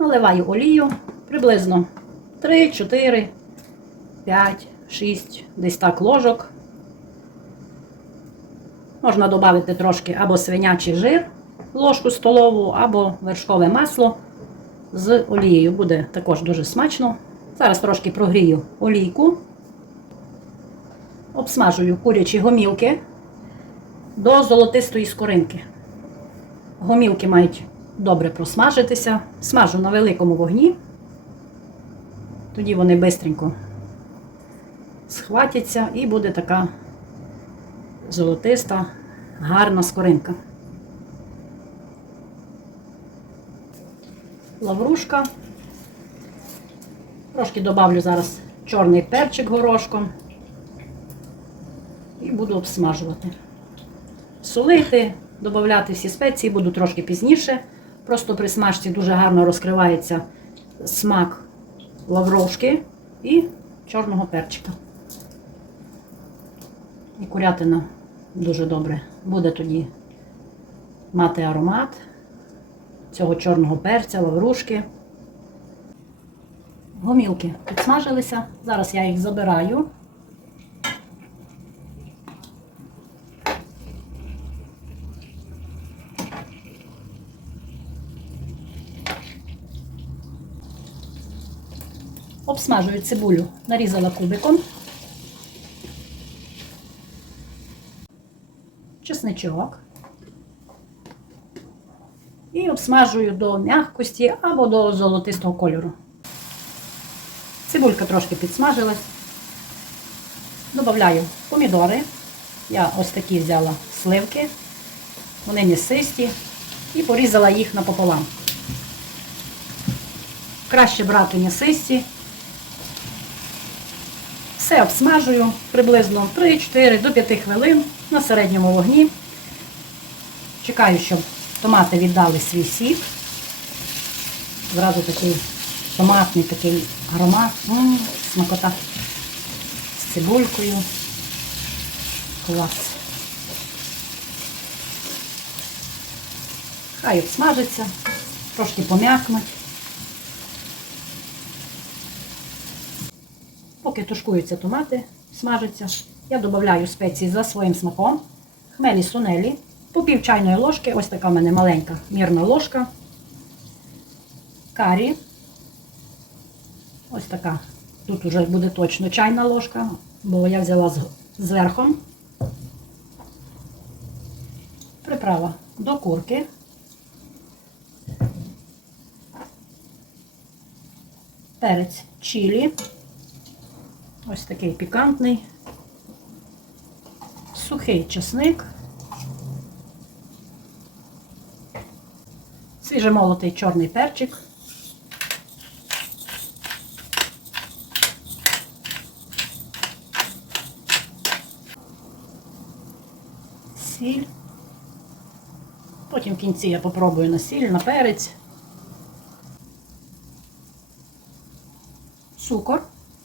Наливаю олію приблизно 3, 4, 5, 6, десь так ложок. Можна додати трошки або свинячий жир, ложку столову, або вершкове масло з олією. Буде також дуже смачно. Зараз трошки прогрію олійку. Обсмажую курячі гомілки до золотистої скоринки. Гомілки мають добре просмажитися. Смажу на великому вогні. Тоді вони швидко схватяться і буде така золотиста, гарна скоринка. Лаврушка. Трошки добавлю зараз чорний перчик горошком і буду обсмажувати. Солити, додати всі спеції буду трошки пізніше. Просто при смажці дуже гарно розкривається смак лаврошки і чорного перчика. І курятина дуже добре буде тоді мати аромат цього чорного перця, лаврушки. Гомілки підсмажилися. Зараз я їх забираю. Обсмажую цибулю, нарізала кубиком. Чесничок. І обсмажую до м'якості або до золотистого кольору. Цибулька трошки підсмажилась. Добавляю помідори. Я ось такі взяла сливки. Вони м'ясисті. І порізала їх напополам. Краще брати м'ясисті. Все обсмажую приблизно 3-4 до 5 хвилин на середньому вогні. Чекаю, щоб томати віддали свій сік. Зразу такий томатний такий аромат. М, смакота з цибулькою. Клас. Хай обсмажиться, трошки пом'якнуть. Поки тушкуються томати, смажаться, я додаю спеції за своїм смаком. Хмелі сунелі, по пів чайної ложки, ось така в мене маленька мірна ложка. Карі. Ось така. Тут вже буде точно чайна ложка, бо я взяла з верхом. Приправа до курки. Перець чилі. Ось такий пікантний, сухий чесник, свіжемолотий чорний перчик, сіль. Потім в кінці я попробую на сіль, на перець, цукор.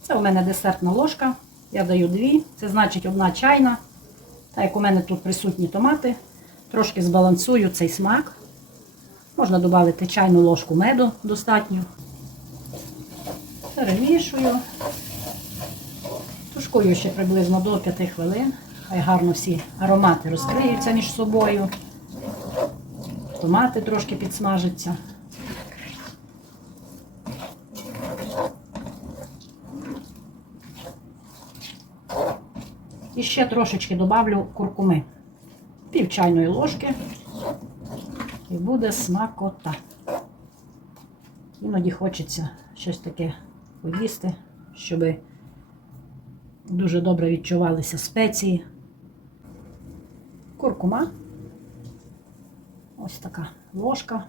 Це у мене десертна ложка. Я даю дві. Це значить одна чайна. Так як у мене тут присутні томати, трошки збалансую цей смак. Можна додати чайну ложку меду достатньо. Перемішую. Тушкую ще приблизно до 5 хвилин. Хай гарно всі аромати розкриються між собою. Томати трошки підсмажаться. І ще трошечки добавлю куркуми. Пів чайної ложки. І буде смакота. Іноді хочеться щось таке поїсти, щоб дуже добре відчувалися спеції. Куркума. Ось така ложка.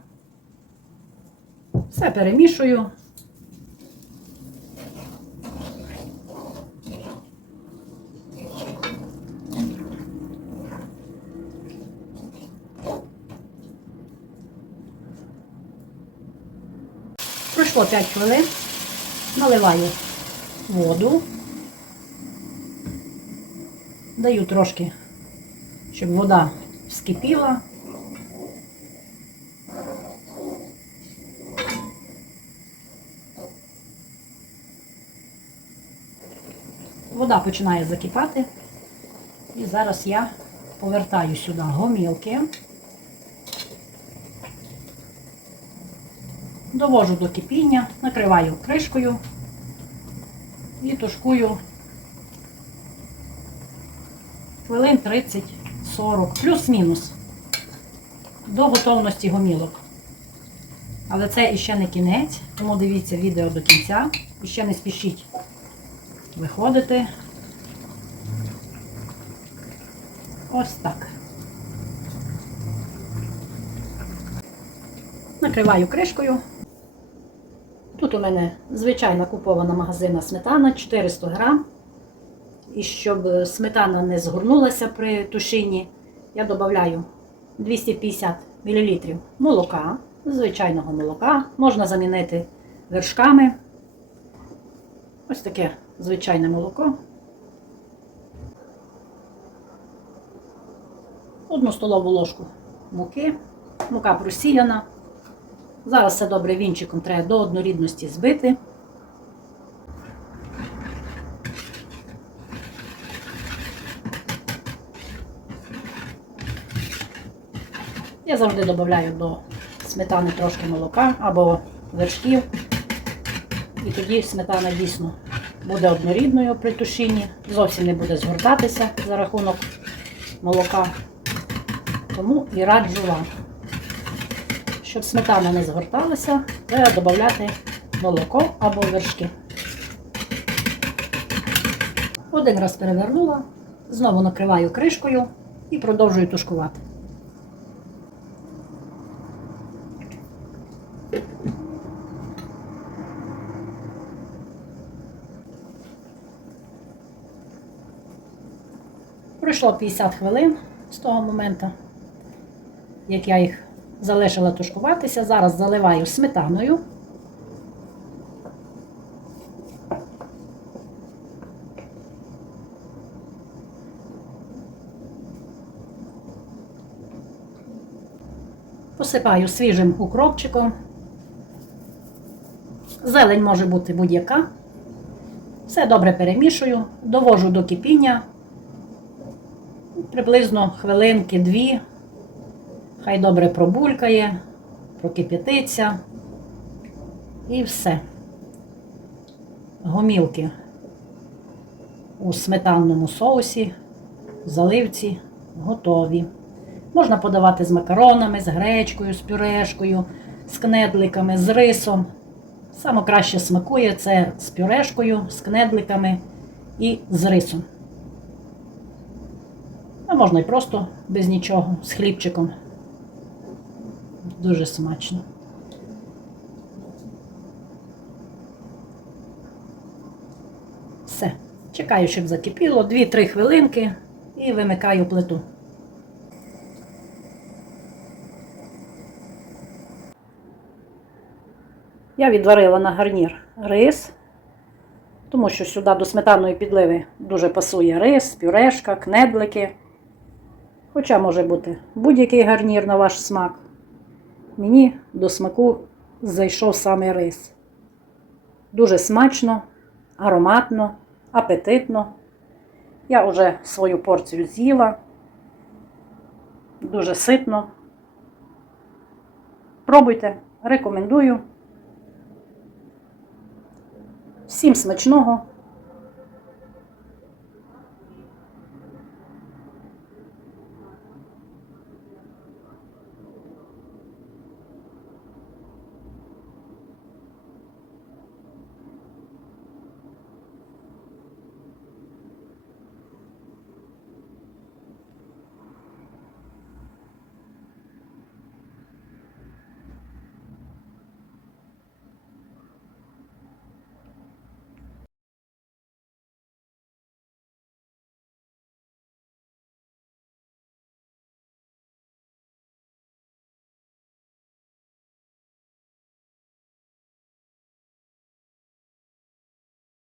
Все перемішую. Пройшло 5 хвилин, наливаю воду, даю трошки, щоб вода вскипіла. Вода починає закипати. І зараз я повертаю сюди гомілки. Довожу до кипіння, накриваю кришкою і тушкую хвилин 30-40, плюс-мінус, до готовності гомілок. Але це іще не кінець, тому дивіться відео до кінця. І ще не спішіть виходити. Ось так. Накриваю кришкою. У мене звичайна купована магазинна сметана 400 грам. І щоб сметана не згорнулася при тушінні, я додаю 250 мл молока, звичайного молока. Можна замінити вершками. Ось таке звичайне молоко. Одну столову ложку муки, мука просіяна. Зараз все добре вінчиком треба до однорідності збити. Я завжди додаю до сметани трошки молока або вершків. І тоді сметана дійсно буде однорідною при тушінні, зовсім не буде згортатися за рахунок молока. Тому і раджу вам. Щоб сметана не згорталася, треба додати молоко або вершки. Один раз перевернула, знову накриваю кришкою і продовжую тушкувати. Пройшло 50 хвилин з того моменту, як я їх залишила тушкуватися. Зараз заливаю сметаною. Посипаю свіжим укропчиком. Зелень може бути будь-яка. Все добре перемішую, довожу до кипіння. Приблизно хвилинки дві. Хай добре пробулькає, прокип'ятиться. І все. Гомілки у сметанному соусі, заливці готові. Можна подавати з макаронами, з гречкою, з пюрешкою, з кнедликами, з рисом. Саме краще смакує це з пюрешкою, з кнедликами і з рисом. А можна і просто без нічого, з хлібчиком. Дуже смачно. Все. Чекаю, щоб закипіло 2-3 хвилинки і вимикаю плиту. Я відварила на гарнір рис, тому що сюди до сметанної підливи дуже пасує рис, пюрешка, кнедлики. Хоча може бути будь-який гарнір на ваш смак. Мені до смаку зайшов саме рис. Дуже смачно, ароматно, апетитно. Я вже свою порцію з'їла. Дуже ситно. Пробуйте, рекомендую. Всім смачного!